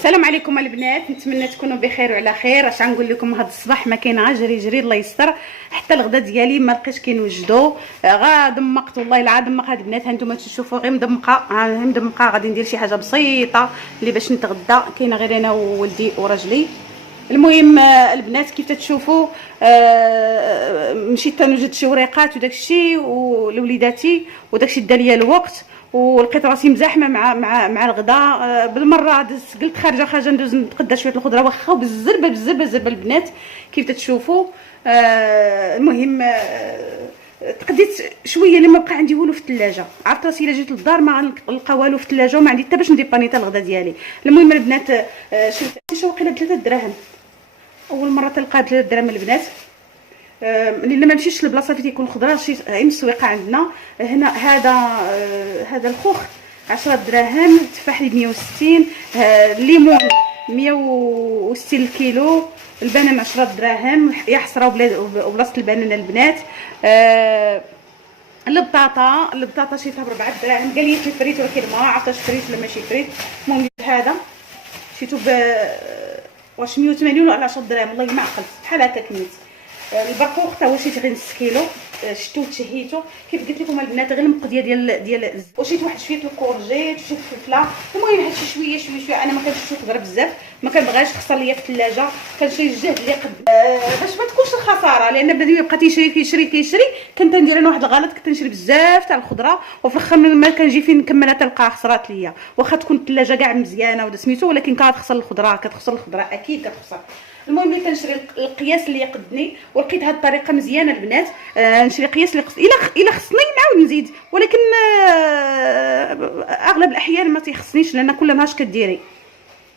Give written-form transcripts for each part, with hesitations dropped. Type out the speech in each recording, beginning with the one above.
السلام عليكم البنات، نتمنى تكونوا بخير وعلى خير. اش غنقول لكم هذا الصباح ما كاين غير جري جري الله يستر. حتى الغدا ديالي ما لقيتش كينوجدو، غا دمقت والله العا دمق. هاد البنات هانتوما تشوفوا غير مدمقه غادي ندير شي حاجه بسيطه اللي باش نتغدى. كاينه غير انا وولدي وراجلي. المهم البنات كيف تشوفوا مشيت نوجد شي وريقات وداكشي ولوليداتي وداكشي دا ليا الوقت، ولقيت راسي مزاحمه مع الغداء. بالمره قلت خارجه ندوز نتغدى شويه الخضره واخا بالزربه البنات كيف تشوفوا. المهم تقديت شويه اللي ما بقى عندي والو في الثلاجه. عرفت راسي الا جيت للدار ما نلقى والو في الثلاجه وما عندي حتى باش نديباني حتى الغدا ديالي. المهم البنات شريت واقيلا ب3 دراهم، اول مره تلقى ب3 دراهم البنات. ملي ما مشيتش للبلاصه فين تيكون الخضره شي عين السويقه عندنا هنا. هذا الخوخ 10 دراهم، التفاح 160، الليمون 160 الكيلو، البنان 10 دراهم يا حسره وبلاصه البنان البنات. البطاطا شريتها ب4 دراهم. قال لي فريت ولكن ما عرفتش فريت ولا ماشي فريت. المهم هذا شريتو واش 180 ولا 10 دراهم والله ما عقلت بحال هكا كنيت. البرقوق حتى هو شريت غير نص كيلو، شتو تشهيتو كيف قلت لكم البنات غير المقديه ديال وشريت واحد شويه الكورجيت وشريت الفلفله. المهم هادشي شويه انا ما كنشريش الخضره بزاف، ما كنبغاش تخسر ليا في الثلاجه. كنشري الجهد اللي قد باش ما تكونش الخساره، لان بنادم يبقى كيشري. كنت ندير انا واحد الغلط، كنت نشري بزاف تاع الخضره وفي الاخر ما كنجي فين نكملها تلقاها خسرات ليا. واخا تكون الثلاجه كاع مزيانه ودا سميتو، ولكن كتخسر الخضره اكيد كتخسر. المهم اللي كنشري القياس اللي يقدني، ولقيت هذه الطريقه مزيانه البنات. نشري قياس اللي الا خصني نعاود نزيد، ولكن اغلب الاحيان ما تيخصنيش لان كل ما هاش كديري.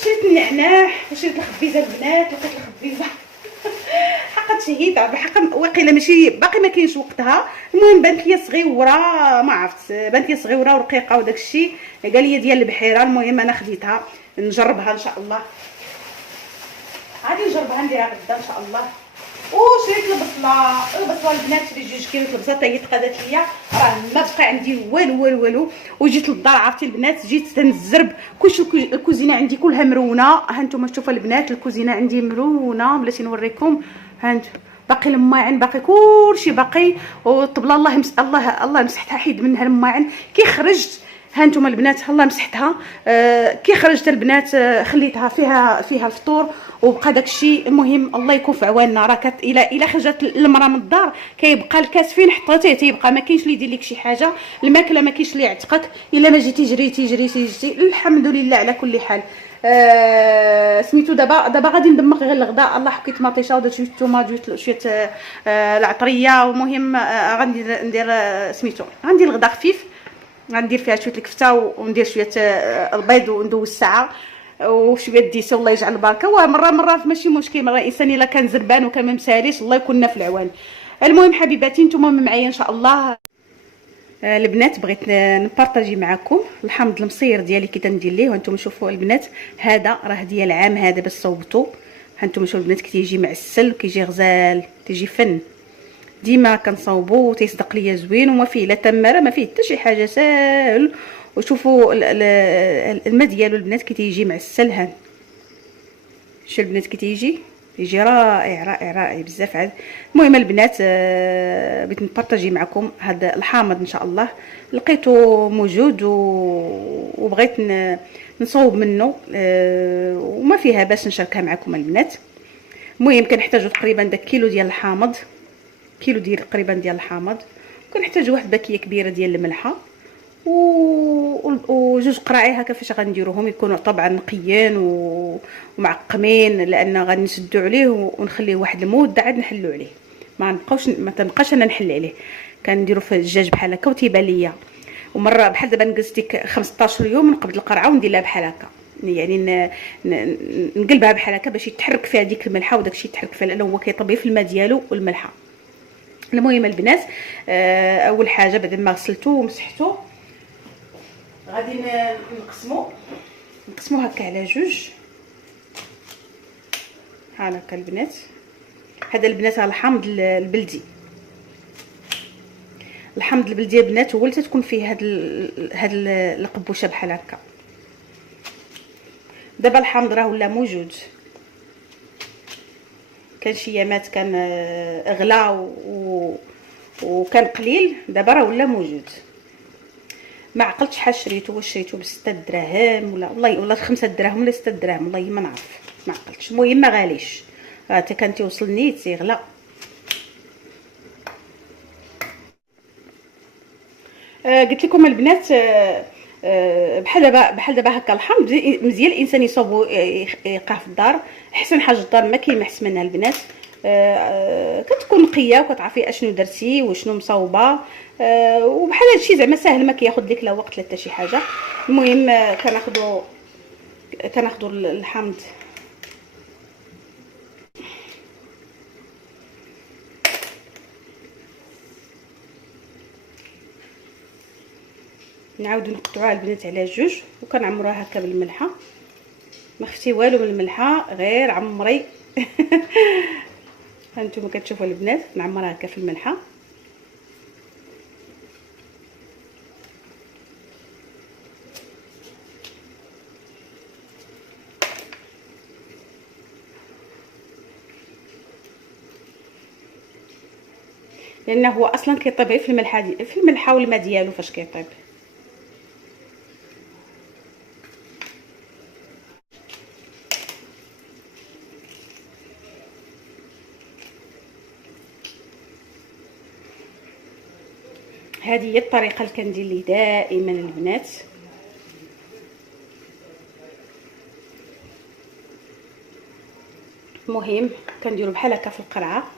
شريت النعناع وشريت الخبيزه البنات. لقيت الخبيزه حقا تشهيتها بحق واقيلا ماشي باقي ما كاينش وقتها. المهم بانت لي صغيوره، ما عرفت بانت لي صغيوره ورقيقه وداك الشيء. قال لي ديال البحيره. المهم انا خديتها نجربها ان شاء الله، غادي نجربها نديرها غدا ان شاء الله. وشريت البصله البنات، شريت 2 كيلو البصله حتى هي تقادات ليا، راه ما بقى عندي والو. وجيت للدار عرفتي البنات جيت تنزرب كلشي. الكوزينه عندي كلها مرونه. ها انتم شوفوا البنات الكوزينه عندي مرونه بلاتي نوريكم. ها انتم باقي الماعن باقي كلشي باقي، والطبله الله مسحتها حيد منها الماعن كي خرجت. ها انتم البنات الله مسحتها كي خرجت البنات خليتها فيها الفطور وبقى داكشي. المهم الله يكون في عواننا. راه الا خرجت المراه من الدار كيبقى الكاس فين حطيتيه تيبقى، ما كاينش اللي يدير لك شي حاجه. الماكله ما كاينش اللي يعتقك الا ما جيتي جريتي. الحمد لله على كل حال. سميتو دابا غادي ندمق غير الغداء. الله حكيت مطيشه ودرت شويه الثومه شويه العطريه. المهم غندير سميتو غندير الغداء خفيف، غندير فيها شويه الكفته وندير شويه البيض وندوز الساعه وشويه ديسه. الله يجعل البركه. ومره ماشي مشكل، مره الانسان الا كان زربان وكان ما مساليش الله يكوننا في العوان. المهم حبيباتي نتوما معايا ان شاء الله. البنات بغيت نبارطاجي معكم الحامض المصير ديالي كي تندير ليه. وانتم شوفوا البنات هذا راه ديال العام هذا باش صوبتو. هانتم شوفوا البنات كيجي معسل وكيجي غزال، تيجي فن. ديما كنصاوبو وتيصدق ليا زوين وما فيه لا تماره ما فيه حتى شي حاجه، ساهل. وشوفوا الماء ديالو البنات كي تيجي معسل. ها شوفوا البنات كي تيجي رائع بزاف عاد. المهم البنات بغيت نبارطاجي معكم هذا الحامض ان شاء الله. لقيته موجود وبغيت نصوب منه وما فيها باش نشاركها معكم البنات. المهم كنحتاجو تقريبا داك كيلو ديال الحامض، كيلو تقريبا ديال الحامض. كنحتاجو واحد باكيه كبيره ديال الملحه وجوج قراعي هكا. فاش غنديروهم يكونوا طبعا نقيين ومعقمين، لان غادي نسدو عليه ونخليه واحد المده عاد نحلو عليه. ما تنبقاش انا نحل عليه. كنديرو في الدجاج بحال هكا وتيبان ليا. ومره بحال دابا نجلس ديك 15 يوم نقبض القرعه وندير لها بحال هكا، يعني نقلبها بحال هكا باش يتحرك فيها ديك الملحه وداكشي يتحرك فيها، لانه هو كيطبي في الماء ديالو والملحه. المهم البنات اول حاجه بعد ما غسلته ومسحته غادي نقسمو هكا على جوج. ها هكا البنات. هذا البنات الحامض البلدي. الحامض البلدي البنات هو اللي تكون فيه هاد القبوشه بحال هكا. دابا الحامض راه ولا موجود، كان شي ايامات كان غلا وكان قليل، دابا راه ولا موجود. ما عقلتش شحال شريته، واش شريته ب6 دراهم ولا والله 5 دراهم ولا 6 دراهم، والله ما نعرف، ما عقلتش. المهم ما غاليش، حتى كان تيوصلني تيغلا. قلت لكم البنات، بحال دابا هكا الحمض مزيان الانسان يصوبو يلقاه في الدار. احسن حاجه الدار ما كاين ما احسن منها البنات. كتكون نقيه وكتعرفي اشنو درتي وشنو مصوبه. وبحال هادشي زعما ساهل، ما كياخذ لك لا وقت لا حتى شي حاجه. المهم كناخذوا الحمض. نعاودو نقطعوها البنات على جوج، وكنعمروها هكا بالملحه. ما خفتي والو من الملحه، غير عمري. هانتوما كتشوفوا البنات نعمرها هكا في الملحه. لانه هو اصلا كيطيب غير في الملحه والماء ديالو فاش كيطيب. هذه هي الطريقه اللي كندير ليه دائما البنات. المهم كنديروا بحال هكا في القرعه.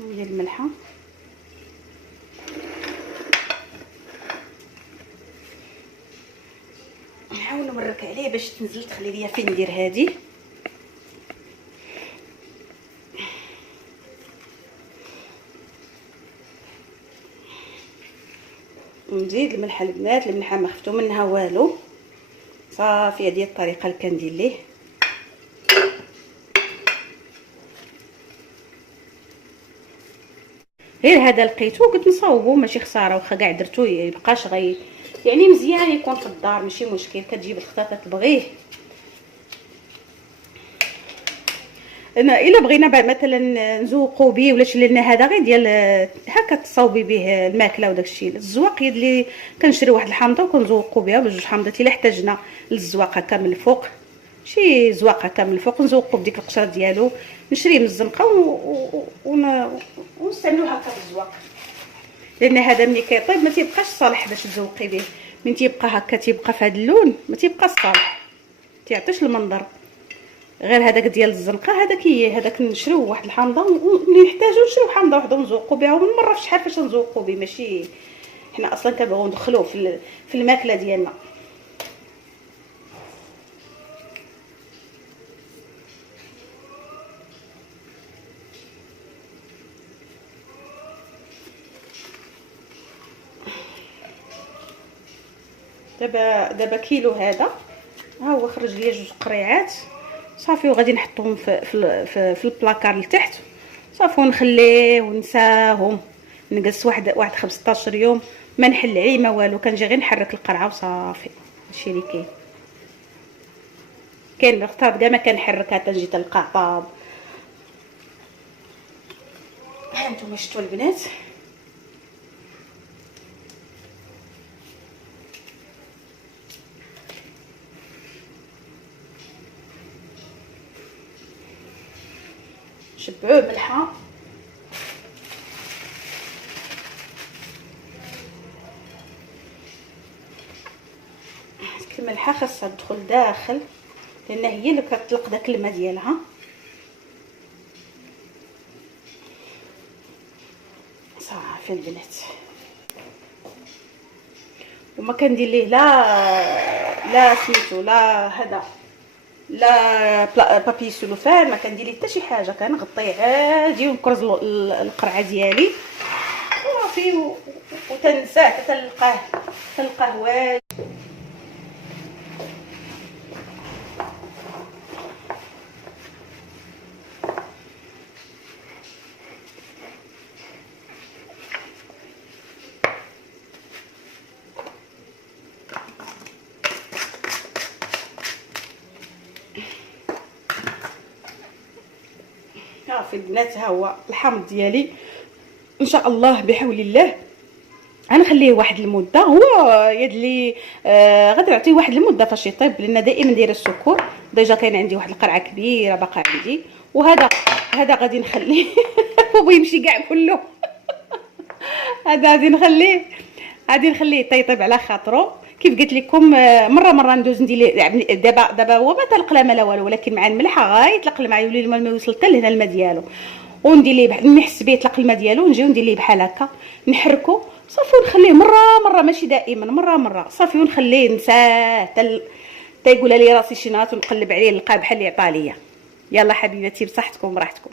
ندير الملحه، نحاول نورك عليه باش تنزل تخلي ليا فين ندير هذه. نزيد الملحه البنات، الملحه ما خفتو منها والو، صافي. هذه الطريقه اللي كندير ليه. غير هذا لقيتو قلت نصاوبو، ماشي خساره، واخا كاع درتو يبقاش يعني مزيان يكون في الدار، ماشي مشكل. كتجيب الخطاطه تبغيه. الا بغينا مثلا نزوقو به ولا شي، لان هذا غير ديال هكا تصاوبي به الماكله وداك الشيء. الزواق اللي كنشري واحد الحامضه وكنزوقو بها، ولا جوج حامضات الا احتاجنا للزواق هكا من الفوق، شي زواق هكا من الفوق نزوقو بديك القشره ديالو، نشريه من الزنقه ونستعملوه هكا بالزواق. لان هذا ملي كيطيب ما تيبقاش صالح باش تزوقي به. من تيبقى هكا تيبقى في هذا اللون ما تيبقاش صالح، تيعطيش المنظر. غير هذاك ديال الزنقه هذاك نشريو واحد الحامضه، ملي نحتاجو نشريو حامضه وحده ونزوقو بها. ومن مره في شحال فاش نزوقو به، ماشي حنا اصلا كنبغيو ندخلوه في الماكله ديالنا. دابا كيلو هذا ها هو خرج ليا 2 قريعات صافي، وغادي نحطهم في البلاكار لتحت صافي، ونخليه ونساهم. نجلس واحد 15 يوم ما نحل عليه ما والو، كنجي غير نحرك القرعه وصافي. هادشي اللي كاين الخطاب كاع ما كنحركها تنجي تلقاه طاب. ها نتوما شفتوا البنات، شبعوه ملحه. الملحه خاصها تدخل داخل، لان هي اللي كتطلق داك الماء ديالها. صافي البنات، وما كندير ليه لا سميتو لا هذا لا بابي سلوفان، ما كندير ليه حتى شي حاجه. كنغطيه عادي ونكرز القرعه ديالي صافي، وتنساه تلقاه واجد. صافي البنات ها هو الحامض ديالي ان شاء الله بحول الله غنخليه واحد المده. هو يدلي غادي نعطيه واحد المده فاش يطيب، لان دائما دايره السكر ديجا كاين عندي واحد القرعه كبيره باقا عندي. وهذا غادي نخليه هو يمشي كاع كله هذا غادي نخليه يطيب على خاطرو. كيف قلت لكم مره ندوز ندير دابا هو ما تلقلم لا والو، ولكن مع الملحه غايه تلقلم يولي الماء ما يوصل حتى لهنا الماء ديالو، وندير ليه نحس به يطلق الماء ديالو، نجيو ندير ليه بحال هكا نحركو صافي ونخليه مره ماشي دائما مره صافي ونخليه نساه حتى يقول لي راسي شي نهار ونقلب عليه نلقاه بحال اللي عطا ليا. يلا حبيباتي بصحتكم براحتكم.